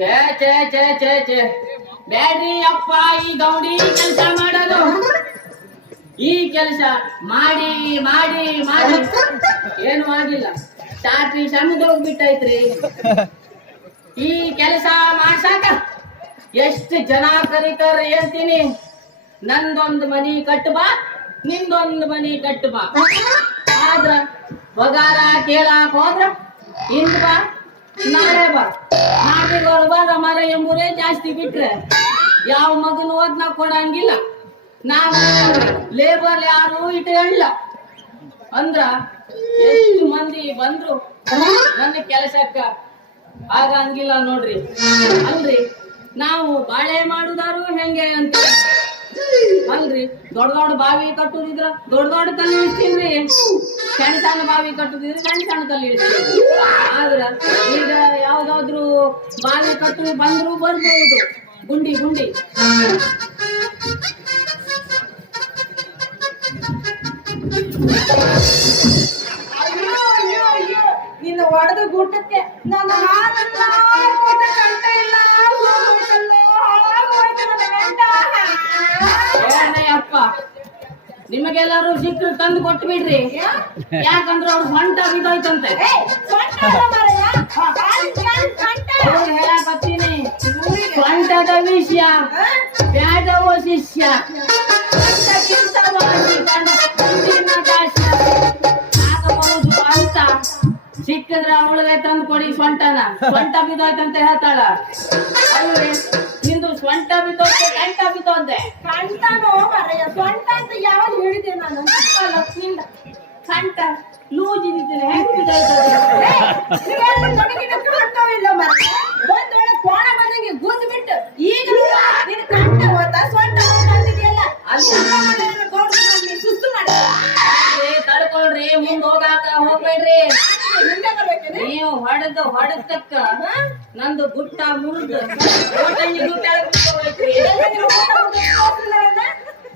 ಛೇ ಛೇ ಛೇ ಛೇ ಛೇ ಬ್ಯಾಡ್ರಿ ಅಪ್ಪ ಈ ಗೌಡಿ ಕೆಲಸ ಮಾಡೋದು. ಈ ಕೆಲಸ ಮಾಡಿ ಮಾಡಿ ಮಾಡಿ ಏನು ಆಗಿಲ್ಲ. ಚಾಟ್ರಿ ಸಣ್ಣದ ಹೋಗ್ಬಿಟ್ಟೈತ್ರಿ. ಈ ಕೆಲಸ ಮಾಡ್ಸಾಕ ಎಷ್ಟು ಜನ ಕರೀತಾರ ಹೇಳ್ತೀನಿ. ನಂದೊಂದು ಮನಿ ಕಟ್ಟಬಾ, ನಿಂದೊಂದು ಮನಿ ಕಟ್ಟಬಾ. ಆದ್ರ ಪಗಾರ ಕೇಳಾಕ ಹೋದ್ರ ಇಂದ್ ಬಾ ನಾಳೆ ಬಾ. ನಾಟಿಗಳು ಬರ ಮರ ಎಂಬುರೇ ಜಾಸ್ತಿ ಬಿಟ್ರೆ ಯಾವ ಮಗನು ಓದ್ನ ಕೊಡಂಗಿಲ್ಲ. ನಾವು ಲೇಬರ್ ಯಾರು ಇಟ್ಕೊಳ್ಳ ಅಂದ್ರ ಎಷ್ಟು ಮಂದಿ ಬಂದ್ರು ನನ್ನ ಕೆಲಸಕ್ಕ ಆಗಂಗಿಲ್ಲ ನೋಡ್ರಿ. ಅಲ್ರಿ ನಾವು ಬಾಳೆ ಮಾಡುದಾರು ಹೆಂಗೆ ಅಂತ ಅಲ್ರಿ. ದೊಡ್ಡ ದೊಡ್ಡ ಬಾವಿ ಕಟ್ಟುದಿದ್ರ ದೊಡ್ಡ ದೊಡ್ಡ ತಲೆ ಇಳಿಸ್ತೀನ್ರಿ. ಸಣ್ಣ ಸಣ್ಣ ಬಾವಿ ಕಟ್ಟುದಿದ್ರೆ ಸಣ್ಣ ಸಣ್ಣ ತಲೆ ಇಳಿಸ್ತೀವಿ. ಆದ್ರ ಈಗ ಯಾವ್ದಾದ್ರು ಬಾವಿ ಕಟ್ಟು ಬಂದ್ರು ಬರ್ಬಹುದು. ಗುಂಡಿ ಗುಂಡಿ ನಿನ್ನ ಒಡೆದು ಗುಟ್ಟಕ್ಕೆ ನನ್ನ ಕಂಟ ಇಲ್ಲ. ಅಪ್ಪ ನಿಮಗೆಲ್ಲರೂ ಸಿಕ್ಕರು ತಂದು ಕೊಟ್ಟು ಬಿಡ್ರಿ. ಯಾಕಂದ್ರೆ ಅವ್ರು ಸೊಂಟ ಬಿದ್ದೋಯ್ತಂತೆ. ಹೇಳಕತ್ತೀನಿ ಸೊಂಟದ ವಿಷಯ ಬ್ಯಾಡವೋ ಶಿಷ್ಯ. ಅಂತ ಸಿಕ್ಕಿದ್ರ ಅವಳಿಗೆ ತಂದು ಕೊಡಿ ಸೊಂಟನ. ಸೊಂಟ ಬಿದ್ದೋಯ್ತಂತ ಹೇಳ್ತಾಳ. ಅಲ್ರಿ ನಿಂದು ಸೊಂಟ ಬಿದ್ದೋಯ್ತೆ ಕಂಠ ಬಿದ್ದೋದೆ. ಕಂಠನೋ ಮರಯ್ಯ, ಸೊಂಟ ಅಂತ ಯಾವಾಗ ಹೇಳಿದೆ ನಾನು? ನಿಂದ ಕಂಠ ಲೂಜ್ ಇದ್ದೀನಿ ಹೆಂಗ್ ಬಿದ್ದೋಯ್ತದೆ? ಇಲ್ಲ ಮರಯ್ಯ, ಒಂದೊಳಗೆ ಕೋಣ ಬಂದಂಗೆ ಗುದ್ದು ಬಿಟ್ಟು ಈಗ ನಿನ್ ಕಂಠ ಹೋತ ಸೊಂಟ ಅಂತಿದೆಯಲ್ಲ ಅಲ್ಲಿ ಸುಸ್ತು ಮಾಡಿ ತಡ್ಕೊಳ್ರಿ. ಮುಂದ್ ಹೋಗಾಕ ಹೋಗ್ಬೇಡ್ರಿ. ನೀವು ಹೊಡೆದಕ್ಕ ನಂದು ಗುಟ್ಟ ಮುರಿದು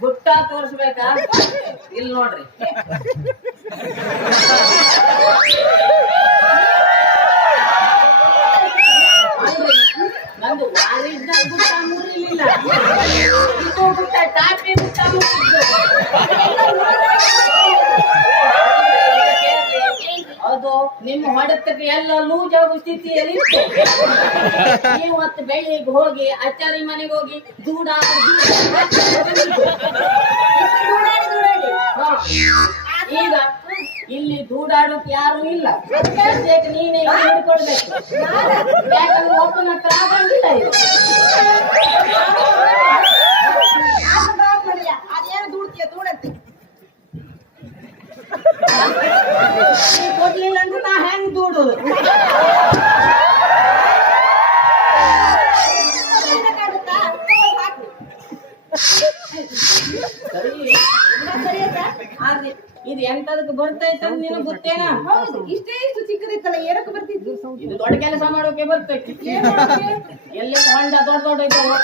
ಗುಟ್ಟ ತೋರ್ಸ್ಬೇಕಾ? ಇಲ್ಲಿ ನೋಡ್ರಿ. ನಂದು ವಾರಿದ್ದ ಗುಟ್ಟ ಮುರಿಲಿಲ್ಲ. ಇದು ಗುಟ್ಟ ಟಾಪಿ ಗುಟ್ಟ ಮುರಿದ್ದು. ಅದು ನಿಮ್ಮ ಹೊಡೆತಕ್ಕೆ ಎಲ್ಲ ಲೂಜ್ ಆಗೋ ಸ್ಥಿತಿಯಲ್ಲಿ ಇವತ್ತು ಬೆಳಿಗ್ಗೆ ಹೋಗಿ ಅಚ್ಚಾರಿ ಮನೆಗೆ ಹೋಗಿ ಈಗ ಇಲ್ಲಿ ದೂಡಾಡೋಕ್ ಯಾರು ಇಲ್ಲ. ನೀನೇ ಹಿಡ್ಕೊಳ್ಬೇಕು. ಯಾಕಂದ್ರೆ ಒಬ್ಬನ ಹತ್ರ ಆಗಂಗಿಲ್ಲ ಇದು. ಅದೇನು ದೂಡ್ತೀಯ ದೂಡಂತೆ ಕೊಡ್ಲಿಲ್ಲ ಅಂದ್ರೆ ನಾ ಹೆಂಗ್ ದೂಡುದು? ಆದ್ರೆ ಇದು ಎಂತದಕ್ಕೆ ಬರ್ತೈತೆ ಅಂತ ನಿನಗೆ ಗೊತ್ತೇನಾ? ಹೌದು, ಇಷ್ಟೇ ಇಷ್ಟು ಚಿಕ್ಕದಿತ್ತಲ್ಲ ಏನಕ್ಕೆ ಬರ್ತಿದ್ದು? ಇದು ದೊಡ್ಡ ಕೆಲಸ ಮಾಡೋಕೆ ಬರ್ತೈತಿ. ಎಲ್ಲಿ ಹೊಂಡ ದೊಡ್ಡ ದೊಡ್ಡ ಇದ್ದಾವೆ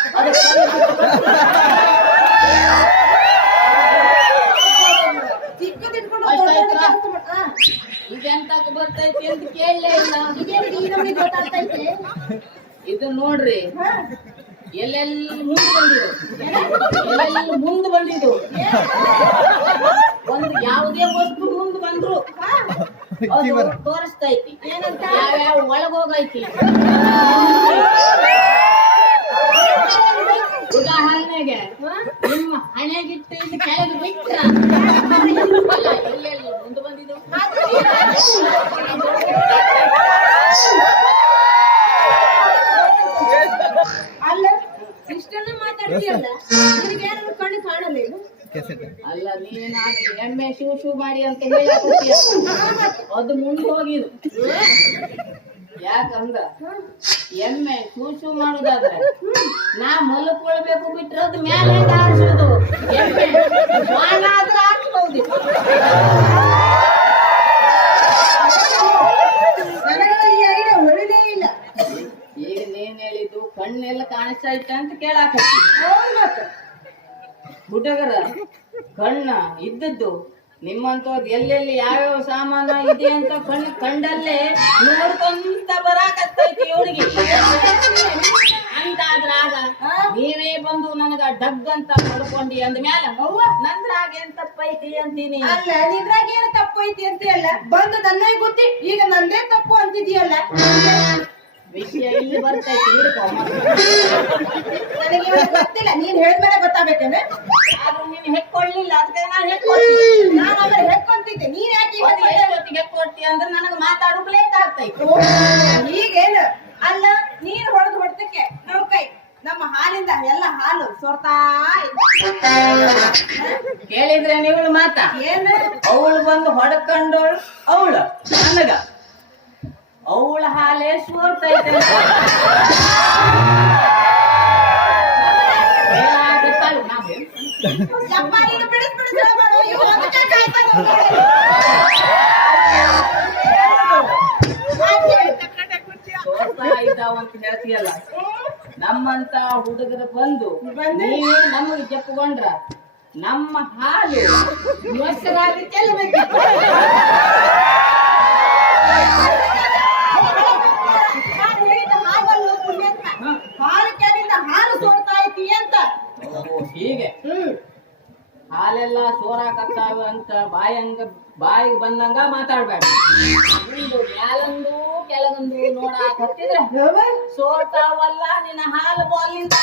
ಇದೆಂತಕ್ಕೆ ಬರ್ತೈತಿ ಅಂತ ಕೇಳಲೇ ಇಲ್ಲ. ಇದು ನೋಡ್ರಿ ಎಲ್ಲೆಲ್ಲಿ ಮುಂದೆ ಬಂದಿದ್ದು ಒಂದು ಯಾವುದೇ ವಸ್ತು ಮುಂದೆ ಬಂದ್ರು ಅದು ತೋರಿಸ್ತೈತಿ ಏನಂತ. ಯಾವ್ಯಾವ ಒಳಗೋಗೈತಿ. ಉದಾಹರಣೆಗೆ ನಿಮ್ಮ ಹಣೆಗಿಟ್ಟು ಇದು ಕೆಳಗೆ ಬಿಟ್ರ ಎಲ್ಲೆಲ್ಲಿ ಮುಂದೆ ಬಂದಿದ್ದು. ಅಲ್ಲ ಇಷ್ಟೆಲ್ಲ ಮಾತಾಡ್ತೀಯಲ್ಲ, ನಿನಗೇನಾದ್ರು ಕಣ್ಣು ಕಾಣಲೇನು? ಅಲ್ಲ ನೀನಾಗಿ ಎಮ್ಮೆ ಶೂ ಮಾಡಿ ಅಂತ ಹೇಳಿ ಅದು ಮುಂದೆ ಹೋಗಿದು. ಯಾಕಂದ್ರ ಎಮ್ಮೆ ಶೂ ಮಾಡುದಾದ್ರೆ ನಾ ಮಲ್ಕೊಳ್ಬೇಕು ಬಿಟ್ರೆ ಅದು ಮೇಲೆ ಆಡ್ಸೋದು. ಎಮ್ಮೆ ಆದ್ರೆ ಆಡ್ಸ್ಬೋದು. ಈಗ ನೀನ್ ಹೇಳಿದ್ದು ಕಣ್ಣೆಲ್ಲ ಕಾಣಿಸ್ತಾ ಇತ್ತ ಅಂತ ಕೇಳಾಕ ಹುಡುಗರ ಕಣ್ಣ ಇದ್ದದ್ದು ನಿಮ್ಮಂತವ್ರು ಎಲ್ಲೆಲ್ಲಿ ಯಾವ್ಯಾವ ಸಾಮಾನ ಇದೆ ಅಂತ ಕಣ್ಣಲ್ಲೇ ನೋಡ್ಕೊಂತ ಬರಾಕತ್ತೈತಿ ಇವಳಿಗೆ. ಡಗ್ ಅಂತ ಹೊಡ್ಕೊಂಡಿ ಅಂದ ಮ್ಯಾಲ ನಂದ್ರಾಗ ಏನ್ ತಪ್ಪೈತಿ ಅಂತೀನಿ. ಅಲ್ಲ ನಿದ್ರಾಗ ಏನ್ ತಪ್ಪು ಐತಿ ಅಂತ ಅಲ್ಲ ಬಂದು ನನ್ನ ಗೊತ್ತಿ ಈಗ ನಂದೇ ತಪ್ಪು ಅಂತಿದೀಯಲ್ಲ. ವಿಷಯ ಇಲ್ಲಿ ಬರ್ತೈತಿ ಹಿಡ್ಕೊ ನನಗೆ ಇವಾಗ ಗೊತ್ತಿಲ್ಲ, ನೀನ್ ಹೇಳಿದ್ಮೇಲೆ ಗೊತ್ತಾಗಬೇಕೇನ? ಆದ್ರೂ ನೀನ್ ಹೆಕ್ಕೊಳ್ಳಿಲ್ಲ ಅದಕ್ಕೆ ನಾನು ಹೆಕ್ಕೊಳ್ತೀನಿ. ನಾನು ಆಮೇಲೆ ಹೆಕ್ಕೊಂತಿದ್ದೆ, ನೀನ್ ಯಾಕೆ ಈಗ ಅದು ಎಷ್ಟೊತ್ತಿಗೆ ಹೆಕ್ಕೊಡ್ತಿ ಅಂದ್ರೆ ನನಗೆ ಮಾತಾಡೋಕ್ ಲೇಟ್ ಆಗ್ತೈತಿ. ಈಗೇನು ಅಲ್ಲ ನೀನ್ ಹೊಡೆದು ಹೊಡ್ತಕ್ಕೆ ನಮ್ ಕೈ ನಮ್ಮ ಹಾಲಿಂದ ಎಲ್ಲ ಹಾಲು ಸೋರ್ತಾ ಕೇಳಿದ್ರೆ ನೀವು ಮಾತ ಏನ್ ಅವಳು ಬಂದು ಹೊಡ್ಕೊಂಡೋಳು ಅವಳು ನನಗ ಅವಳ ಹಾಲೇ ಸೋರ್ತೈತೆ ಯಪ್ಪ ನೀನು ಬಿಡಿಸ್ ಬಿಡಿಸ್ ಹೇಳ್ಬಾರ್ದು, ಇವ್ರು ಅದಕ್ಕೆ ಕಾಯ್ತಾರೆ ನೋಡಿ. ಸೋರ್ತಾ ಇದ್ದಾವಂತ ಹೇಳ್ತೀಯಲ್ಲ, ನಮ್ಮಂತ ಹುಡುಗರು ಬಂದು ನೀವು ನಮಗೆ ಜಪ್ಪಗೊಂಡ್ರ ನಮ್ಮ ಹಾಲು ಮೊಸರಾಗಿ ಚೆಲ್ಲಬೇಕಿತ್ತು. ನಾನು ಹೇಳಿದ ಹಾಗಲ್ಲ ಪುಣ್ಯಾತ್ಮ, ಹಾಲು ಕ್ಯಾನಿಂದ ಹಾಲು ಸೋರ್ತಾ ಐತಿ ಅಂತ. ಹೀಗೆ ಹಾಲೆಲ್ಲ ಸೋರಾಕತ್ತಾವ ಅಂತ ಬಾಯಿಗೆ ಬಂದಂಗ ಮಾತಾಡ್ಬೇಡ. ಒಂದು ಮ್ಯಾಲಂದು ಕೆಳಗೊಂದು ನೋಡಾಕ ಹತ್ತಿದ್ರೆ ಸೋರ್ತಾವಲ್ಲ ನಿನ್ನ ಹಾಲು ಬಾಲಿಂದ.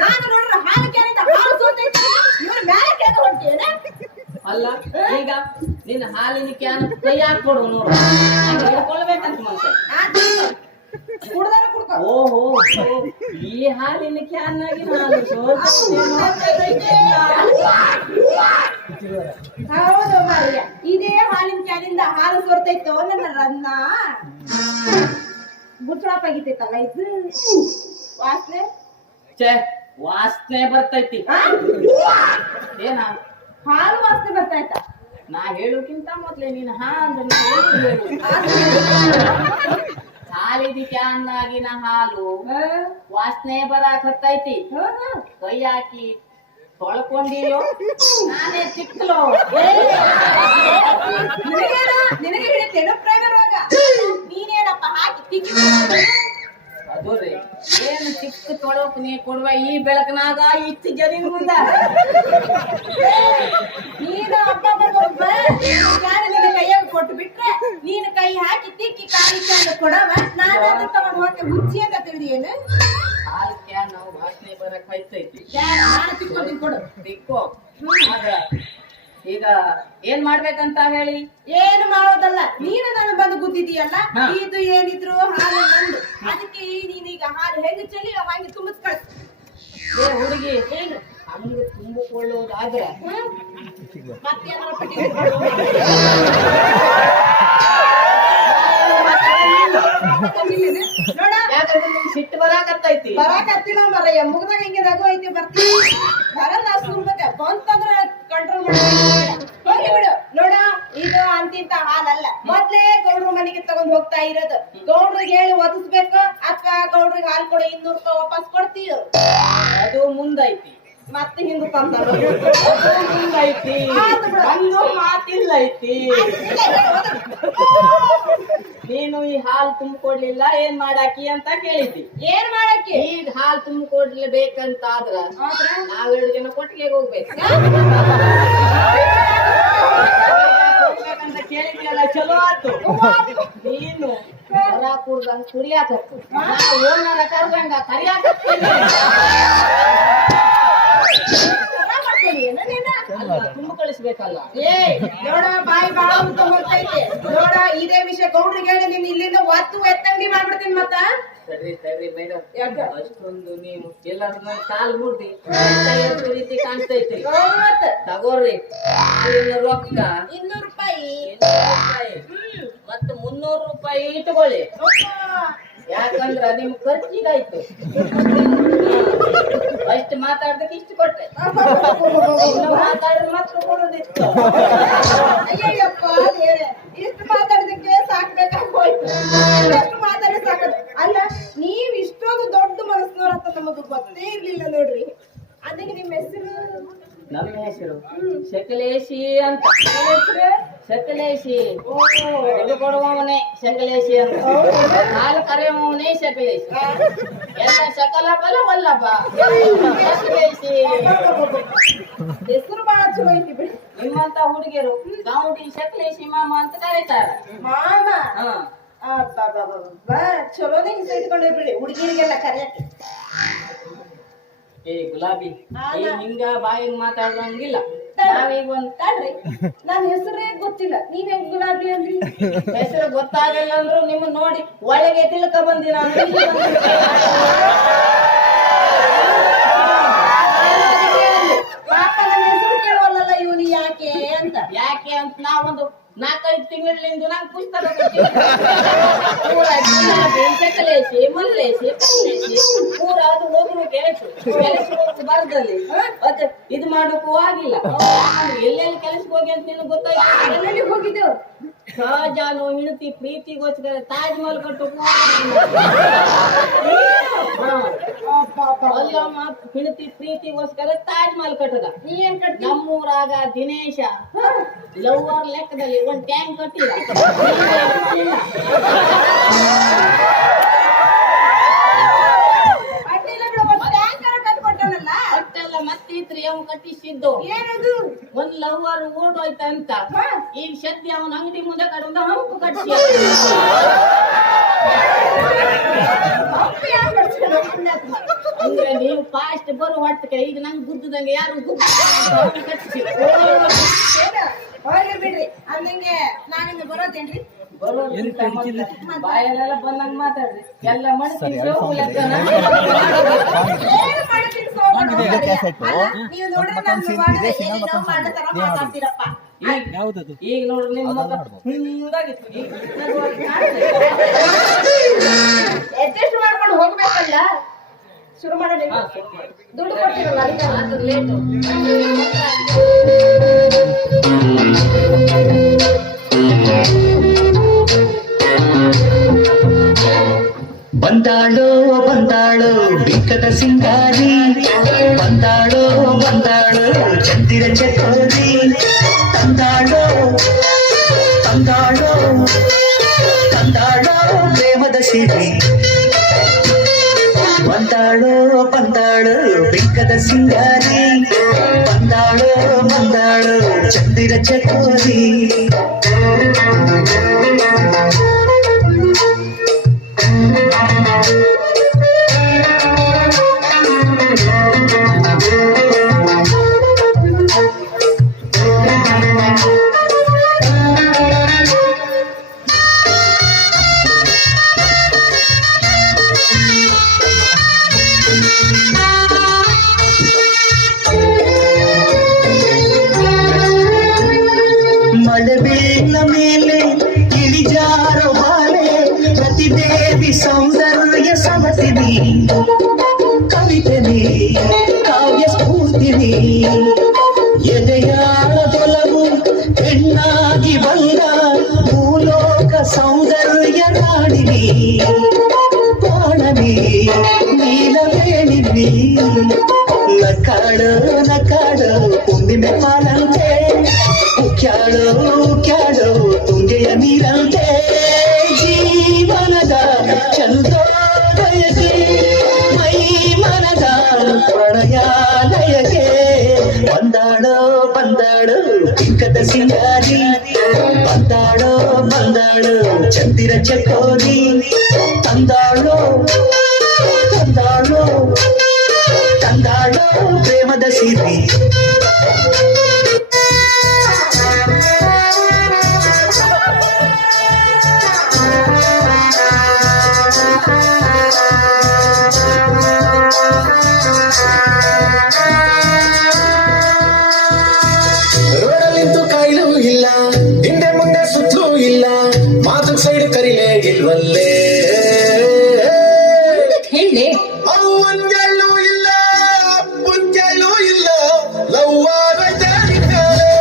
ನಾನು ನೋಡ್ರೆ ಹಾಲು ಕ್ಯಾನಿಂದ ಹಾಲು ಸೋರ್ತೈತಿ, ಇವ್ರು ಮೇಲೆ ಕೆಳಗೆ ಹೊಂಟೇನ? ಅಲ್ಲ ಈಗ ನಿನ್ನ ಹಾಲಿನ ಕ್ಯಾನ್ ಕೈ ಹಾಕೊಡು ನೋಡು, ಹಿಡ್ಕೊಳ್ಬೇಕಂತ ಮನ್ಸ. ಕುಡ್ದಾರ ಕುಡ್ಕೊ. ಓಹೋ ಈ ಹಾಲಿನ ಕ್ಯಾನ್ ಆಗಿ ನಾನು ಹೌದು ಮಾರಿಯ, ಇದೇ ಹಾಲಿನ ಕ್ಯಾನಿಂದ ಹಾಲು ಸೋರ್ತೈತೋ ನನ್ನ ರನ್ನ ಗುಟ್ರಾಪ್ ಆಗಿತ್ತೈತಲ್ಲ ಇದು ವಾಸನೆ. ಛೇ ವಾಸನೆ ಬರ್ತೈತಿ. ಏನ ಹಾಲು ವಾಸನೆ ಬರ್ತಾಯ್ತಾ? ನಾ ಹೇಳೋಕ್ಕಿಂತ ಮೊದ್ಲೇ ನೀನ್ ಹಾ ಅಂದ್ರೆ ಹಾಲಿದ ಕ್ಯಾನ್ ಆಗಿನ ಹಾಲು ವಾಸನೆ ಬರಾಕತ್ತೈತಿ. ಕೈ ಹಾಕಿ ತೊಳ್ಕೊಂಡಿಯೋ ನಾನೇ ಚಿಕ್ಕಲೋ. ನಿನಗೆ ಹಿಡಿತೇನು ಪ್ರೇಮ ರೋಗ? ನೀನೇನಪ್ಪ ಹಾಕಿ ತಿಕ್ಕಿ ಅದು ರೀ ಏನು ಚಿಕ್ಕ ತೊಳಕ್ ನೀ ಕೊಡುವ ಈ ಬೆಳಕನಾಗ ಇಷ್ಟು ಜನ ಮುಂದ ನೀನು ಹಬ್ಬ ನಿನ್ನ ಕೈಯಾಗ ಕೊಟ್ಟು ಬಿಟ್ರೆ ನೀನು ಕೈ ಹಾಕಿ ತಿಕ್ಕಿ ಕಾಲಿ ಕ್ಯಾನ್ ಕೊಡವ, ನಾನು ಅದನ್ನ ತಗೊಂಡು ಹೋಗಿ ಹುಚ್ಚಿ ಅಂತ ತಿಳಿದೇನು? ಹಾಲು ಕ್ಯಾನ್ ನಾವು ವಾಸನೆ ಬರಕ್ ಹೈತೈತಿ. ನಾನು ತಿಕ್ಕೊಡ್ತೀನಿ ಕೊಡು. ತಿಕ್ಕೋ. ಆಗ ಈಗ ಏನ್ ಮಾಡ್ಬೇಕಂತ ಹೇಳಿ? ಏನು ಮಾಡೋದಲ್ಲ, ನೀನು ನಾನು ಬಂದು ಗುದ್ದಿದೀಯಲ್ಲ, ಇದು ಏನಿದ್ರು ಹಾಲು ನಂದು. ಅದಕ್ಕೆ ನೀನೀಗ ಹಾಲು ಹೆಂಗ್ ಚೆಲ್ಲಿ ಅವಾಗಿ ತುಂಬಿಸ್ ಕಳ್ಸ. ಏ ಹುಡುಗಿ ಏನು ಹಂಗ ತುಂಬಿಕೊಳ್ಳೋದಾದ್ರೆ ಮತ್ತೇನಾರ ಪಟ್ಟಿ ನೋಡ, ಯಾಕಂದ್ರೆ ನಿಮ್ಗೆ ಸಿಟ್ಟು ಬರಾಕತ್ತೈತಿ. ಬರಾಕತ್ತಿಲ್ಲ ಮರಯ್ಯ, ಮುಗ್ದಾಗ ಹಿಂಗೆ ರಘು ಐತಿ ಬರ್ತೀವಿ. ಬರಲ್ಲ ಸುಮ್ಕ ಬಂತಂದ್ರ ಕಂಟ್ರೋಲ್ ಹೋಗಿ ಬಿಡು. ನೋಡ, ಇದು ಅಂತಿಂತ ಹಾಲಲ್ಲ, ಮೊದ್ಲೇ ಗೌಡ್ರ ಮನೆಗೆ ತಗೊಂಡ್ ಹೋಗ್ತಾ ಇರೋದು. ಗೌಡ್ರಿಗೆ ಹೇಳಿ ಒದಿಸ್ಬೇಕು, ಅಥವಾ ಗೌಡ್ರಿಗೆ ಹಾಲು ಕೊಡು 200 ರೂಪಾಯಿ ವಾಪಸ್ ಕೊಡ್ತೀವಿ. ಅದು ಮುಂದೈತಿ, ಮತ್ತೆ ಹಿಂದೆ ತಂದ ಮುಂದೈತಿ, ಒಂದು ಮಾತಿಲ್ಲ ಐತಿ. ನೀನು ಈ ಹಾಲು ತುಂಬಿಕೊಡ್ಲಿಲ್ಲ ಏನ್ ಮಾಡಾಕಿ ಅಂತ ಕೇಳಿದ್ದಿ. ಏನ್ ಮಾಡಕ್ಕೆ? ಈಗ ಹಾಲು ತುಂಬಿಕೊಡ್ಲೇಬೇಕಂತ ಆದ್ರ ನಾವ್ 2 ಜನ ಕೊಟ್ಟಿಗೆ ಹೋಗ್ಬೇಕು ಹೋಗ್ಬೇಕಂತ ಕೇಳಿದ್ಯಲ್ಲ, ಚಲೋ ಆತು. ನೀನು ಹೊರ ಕುಡ್ದಂಗ ಕುಡಿಯಾಕತ್ತು, ಓನರ ಕರ್ದಂಗ ಕರಿಯಾಕತ್ತೇನೆ. ತುಂಬ ಕಳಿಸ್ಬೇಕಲ್ಲ. ಏ ನೋಡ, ಬಾಯಿ ಬಾಳ ಉದ್ದ ಹೋಗ್ತೈತೆ ನೋಡ. ಇದೇ ವಿಷಯ ಗೌಡ್ರಿಗೆ ಹೇಳಿ ನೀನ್ ಇಲ್ಲಿಂದ ಒತ್ತು ಎತ್ತಂಗಡಿ ಮಾಡ್ಬಿಡ್ತೀನಿ. ಮತ್ತ ಸರಿ ಮೇಡಮ್, ಅಷ್ಟೊಂದು ನೀವು ಎಲ್ಲರನ್ನ ಕಾಲ್ ಮುರ್ದಿ ರೀತಿ ಕಾಣಿಸ್ತೈತಿ. ತಗೋರಿ ಹಾಲಿನ ರೊಕ್ಕ 200 ರೂಪಾಯಿ ಮತ್ತೆ 300 ರೂಪಾಯಿ ಇಟ್ಕೊಳ್ಳಿ. ಯಾಕಂದ್ರ ನಿಮ್ ಖರ್ಚಿಗಾಯ್ತು. ಅಷ್ಟು ಮಾತಾಡ್ದಕ್ಕೆ ಇಷ್ಟು ಕೊಟ್ಟೆ, ಮಾತಾಡಿದ್ರೆ ಮತ್ತೆ ಕೊಡೋದಿತ್ತು. ಅಯ್ಯಪ್ಪ ದೇವ್ರೆ, ಇಷ್ಟು ಮಾತಾಡೋದಕ್ಕೆ ಸಾಕ್ಬೇಕಾಗೋಯ್ತು. ಎಷ್ಟು ಮಾತಾಡಿ ಸಾಕದು. ಅಲ್ಲ, ನೀವ್ ಇಷ್ಟೊಂದು ದೊಡ್ಡ ಮನಸ್ಸಿನವ್ರ ಅಂತ ನಮಗ್ ಗೊತ್ತೇ ಇರ್ಲಿಲ್ಲ ನೋಡ್ರಿ. ಅದಕ್ಕೆ ನಿಮ್ ಹೆಸರು ನಮ್ಮ ಹೆಸರು ಶಕಲೇಶಿ ಅಂತ. ಶಕಲೇಶಿ ಇದು ಕೊಡುವವನೇ ಶಕಲೇಶಿ ಅಂತ, ಹಾಲು ಕರೆಯುವವನೇ ಶಕಲೇಶಿ, ಎಲ್ಲ ಸಕಲ ಬಲ ವಲ್ಲಭ ಶಕಲೇಶಿ. ಹೆಸರು ಬಹಳ ಚಲೋ ಐತಿ ಬಿಡಿ. ನಿಮ್ಮಂತ ಹುಡುಗಿಯರು ಗೌಂಡಿ ಶಕಲೇಶಿ ಮಾಮ ಅಂತ ಕರೀತಾರ. ಮಾಮ ಹಾ ಚಲೋನೇ ಹೆಸರು ಇಟ್ಕೊಂಡ್ರಿ ಬಿಡಿ ಹುಡುಗಿರಿಗೆಲ್ಲ ಕರೆಯಕ್ಕೆ. ಏ ಗುಲಾಬಿ, ಈ ಹಿಂಗ ಬಾಯಿಗೆ ಮಾತಾಡೋಂಗಿಲ್ಲ. ನಾವೀಗ ಒಂದ್ ತಡ್ರಿ, ನನ್ ಹೆಸರೇ ಗೊತ್ತಿಲ್ಲ, ನೀವ್ ಹೆಂಗ್ ಗುಲಾಬಿ ಅಂದ್ರಿ? ಹೆಸರು ಗೊತ್ತಾಗಲ್ಲ ಅಂದ್ರು ನಿಮ್ಮ ನೋಡಿ ಒಳಗೆ ತಿಳ್ಕ ಬಂದಿ ನಾನು. ಪಾಪ ನನ್ನ ಹೆಸರು ಕೇಳವಲ್ಲ ಇವನು ಯಾಕೆ ಅಂತ. ಯಾಕೆ ಅಂತ ನಾವೊಂದು 4-5 ತಿಂಗಳಿಂದ ನಂಗೆ ಪುಸ್ತಕ ಶಕಲೇಶಿ ಮಲ್ಲೇಶಿ ಕಲ್ಲೇಶಿ ಪೂರ ಅದು ಹೋಗುವ ಕೆಲಸ ಬರದಲ್ಲಿ ಮತ್ತೆ ಇದು ಮಾಡೋಕ್ಕೂ ಆಗಿಲ್ಲ. ಎಲ್ಲೆಲ್ಲಿ ಕೆಲಸಕ್ಕೆ ಹೋಗಿ ಅಂತ ನಿನಗೆ ಗೊತ್ತಾಗಿಲ್ಲ. ಎಲ್ಲೆಲ್ಲಿ ಹೋಗಿದ್ದು? ಶಹಜಾನು ಹೆಂಡತಿ ಪ್ರೀತಿಗೋಸ್ಕರ ತಾಜ್ ಮಹಲ್ ಕಟ್ಟೋಕ್ಕೂ ಹೆಂಡತಿ ಪ್ರೀತಿಗೋಸ್ಕರ ತಾಜ್ ಮಹಲ್ ಕಟ್ಟದ. ನೀ ಏನ್ ಕಟ್ಟಿ? ನಮ್ಮೂರಾಗ ದಿನೇಶ ಲವ್ವರ್ ಲೆಕ್ಕದಲ್ಲಿ ಒಂದ್ ಟ್ಯಾಂಕ್ ಕಟ್ಟಿದ. ಕಟ್ಟಲ್ಲ ಮತ್ತೆ ಇತ್ರಿ ಅವ್ನು ಕಟ್ಟಿಸಿದ್ದು. ಏನದು? ಒಂದ್ ಲವ್ವರ್ ಓಡೋಯ್ತಂತ ಈಗ ಸದ್ಯ ಅವನ ಅಂಗಡಿ ಮುಂದೆ ಕಡೊಂದು ಹಂಪು ಕಟ್ಸಿ. ಅಂದ್ರೆ ನೀವು ಫಾಸ್ಟ್ ಬರು ಹೊಟ್ಟಕ್ಕೆ ಈಗ ನಂಗೆ ಗುದ್ದದಂಗೆ ಯಾರು ಕಟ್ಟಿಸಿ ಹೋಗಿ ಬಿಡ್ರಿ. ಅಂದಂಗೆ ನಾನಿಂದ ಬರೋದೇನ್ರಿ? ಬಾಯಲ್ಲೆಲ್ಲ ಬಂದಂಗ ಮಾತಾಡ್ರಿ. ಎಲ್ಲ ಮಾಡ್ತೀನಿ ನೀವು ನೋಡ್ರಿ ನನ್ನ ಮಾಡ್ತಾರ ಮಾತಾಡ್ತೀರಪ್ಪ. ಈಗ ನೋಡ್ರಿ ನಿಮ್ಮ ಮಗ ಹಿಂಗಾಗಿತ್ತು. ಅಡ್ಜಸ್ಟ್ ಮಾಡ್ಕೊಂಡು ಹೋಗ್ಬೇಕಲ್ಲ. ಶುರು ಮಾಡೋಣ. ದುಡ್ಡು ಕೊಡ್ತೀರಲ್ಲ ಅದಕ್ಕೆ ಲೇಟು. ಬಂದಾಳೋ ಬಂದಾಳೋ ಬಿಕ್ಕದ ಸಿಂಗಾರಿ, ಬಂದಾಳೋ ಬಂದಾಳೋ ಚಂದಿರ ಚಕೋರಿ, ತಂದಾಳೋ ತಂದಾಳೋ ತಂದಾಳೋ ಪ್ರೇಮದ ಸಿರಿ. ಬಂದಾಳೋ ಬಂದಾಳೋ ಬಿಕ್ಕದ ಸಿಂಗಾರಿ, ಬಂದಾಳೋ ಬಂದಾಳೋ ಚಂದಿರ ಚಕೋರಿ. ಮಳೆಬೀಳ ಮೇಲೆ ಇಳಿಜಾರೋ ಬಾಳೆ, ಪ್ರತಿದೇವಿ ಸೌಂದರ್ಯ ಸಮತಿನಿ, ಕವಿತೆನಿ ಕಾವ್ಯ ಸ್ಫೂರ್ತಿನಿ, ಎದೆಯಾಳದೊಲವು ಹೆಣ್ಣಾಗಿ ಬಂದ ಭೂಲೋಕ ಸೌಂದರ್ಯ ನಾಡಿನಿ, ಕೋಣನಿ ನೀಲವೇಣಿನಿ, ನಕಾಡು ನಕಾಡು ಹುಣ್ಣಿಮೆ ಪಾಲಂತೆ, ಕ್ಯಾಡೋ ಕ್ಯಾಡೋ ತುಂಗೆಯ ನೀರಂತೆ, ಜೀವನದ ಚಂದೋದಯಕ್ಕೆ ಮೈ ಮನದ ಪ್ರಣಯಾಲಯಕ್ಕೆ. ಬಂದಾಳೋ ಬಂದಾಳೋ ಪಿಂಕದ ಸಿಂಗಾರಿ, ಬಂದಾಳೋ ಬಂದಾಳೋ ಚಂದಿರ ಚಕೋರಿ, ತಂದಾಳೋ ತಂದಾಳೋ ತಂದಾಳೋ ಪ್ರೇಮದ ಸಿರಿ. ರೋಡಲ್ಲಿದ್ದು ಕಾಯಿಲು ಇಲ್ಲ, ಹಿಂದೆ ಮುಂದೆ ಸುತ್ತಲೂ ಇಲ್ಲ, ಮಾತು ಸೈಡ್ ಕರಿಲೇ ಇಲ್ವಲ್ಲೇ, ಹೇಳಿ ಅವಂಗೆಲ್ಲೂ ಇಲ್ಲ ಪುಂಜಲ್ಲೂ ಇಲ್ಲ, ಲವ್ವಾಗೈತೆ ನಿಂಗಾಲೆ.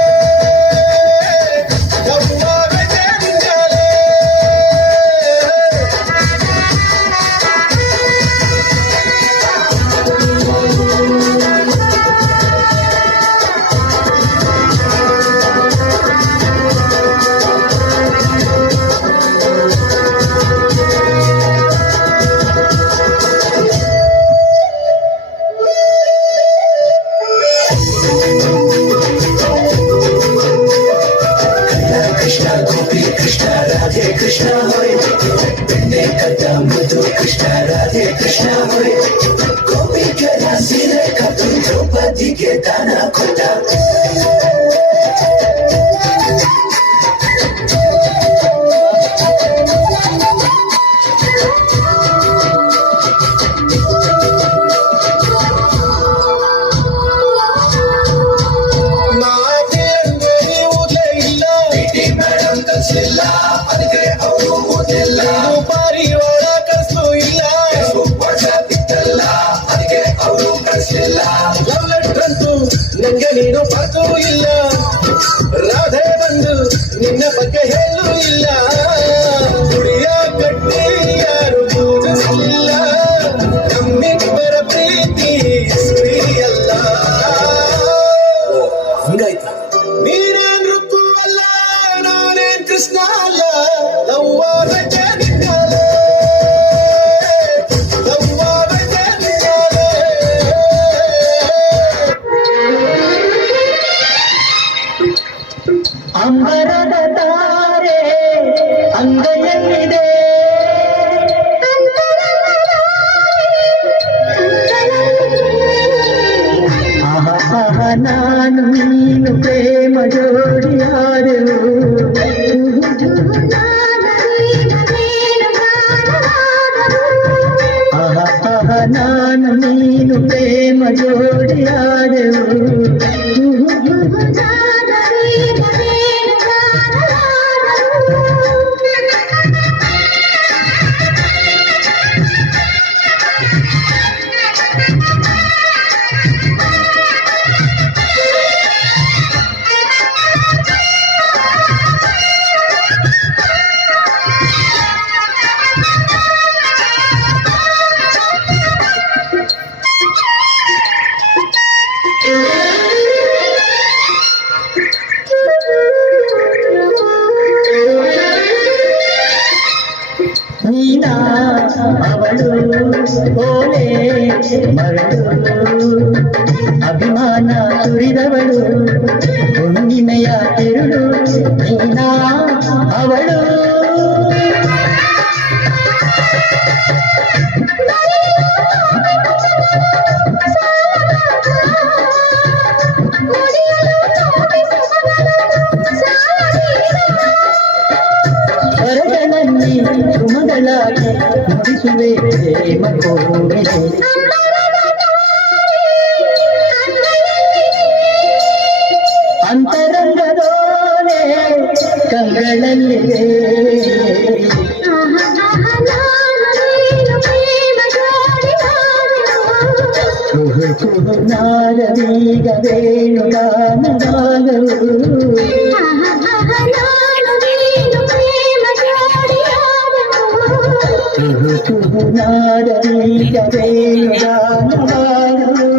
ರಾಧೆ ಕೃಷ್ಣ ಹೋಯ್ ಬೆಣ್ಣೆ ಕದ್ದ ಮುದ್ದು ಕೃಷ್ಣ ರಾಧೆ ಕೃಷ್ಣ ಹೋಯ್ ಗೋಪಿಕರ ಸೀರೆ ಕದ್ದು ದ್ರೌಪದಿಗೆ ದಾನ ಕೊಟ್ಟ ಕಲಿಸಲಿಲ್ಲ ಅದಕ್ಕೆ ಅವರು ಓದಿಲ್ಲ ಪಾರಿವಾಳ ಕಲಿಸಲೂ ಇಲ್ಲ ಬಿಟ್ಟಲ್ಲ ಅದಕ್ಕೆ ಅವರು ಕಳಿಸಲಿಲ್ಲ ಲವ್ ಲೆಟರ್ ಅಂತೂ ನಂಗೆ ನೀನು ಬರ್ತೂ ಇಲ್ಲ ರಾಧೆ ಬಂದು ನಿನ್ನ ಬಗ್ಗೆ ಹೇಳೂ ಇಲ್ಲ ಗುಡಿಯ ಕಟ್ಟಿ ಯಾರು ಬೂದಿಲ್ಲ ನಮ್ಮಿಬ್ಬರ ಪ್ರೀತಿ ಸುರಿಯಲ್ಲ ಹಂಗಾಯ್ತು ನೀನೇನ್ ರುಕ್ಕು ಅಲ್ಲ ನಾನೇನ್ ಕೃಷ್ಣ ಅಲ್ಲ ಲವ್ವಾದ ನಿನ್ನಾಲೆ ಲವ್ವಾದ ನಿನ್ನಾಲೆ ಅಂಬರದ ತಾರೆ ಅಂಗೈಯಲ್ಲಿದೆ ನಾನು ನೀನು ಪ್ರೇಮ ಜೋಡಿಯಾದೆವು ನಾನು ನೀನು ಪ್ರೇಮ ಜೋಡಿಯಾದೆವು ನೀನಾ ಅವಳು ಓಲೆ ಮರಳು ಅಭಿಮಾನ ಸುರಿದವಳು ಹುಣ್ಣಿಮೆಯ ತಿರುಳು ನೀನಾ ಅವಳು ಹೊರಗಳಲ್ಲಿ ಸುಮಗಳಾಗಿ ನುಡಿಸುವೆ ಪ್ರೇಮ ಕೋಗಿಲೆ ಅಂತರಂಗದೋನೆ ಕಂಗಳಲ್ಲಿದೆ ನಾದವೀಗ ವೇಣುಗಾನವಾಗವು ನಾದವೀಗ ವೇಣುಗಾನವಾಗವು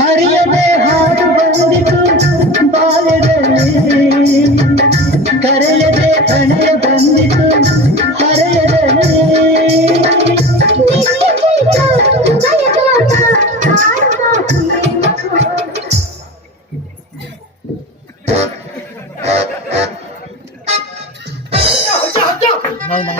ಹರಿಯದೆ ಹಾಡು ಬಂದಿತು ಬಾಲ್ಯದಲ್ಲಿ ಕರೆಯದೆ ಹಣೆಯ ಬಂದಿತು ಹರೆಯದಲ್ಲಿ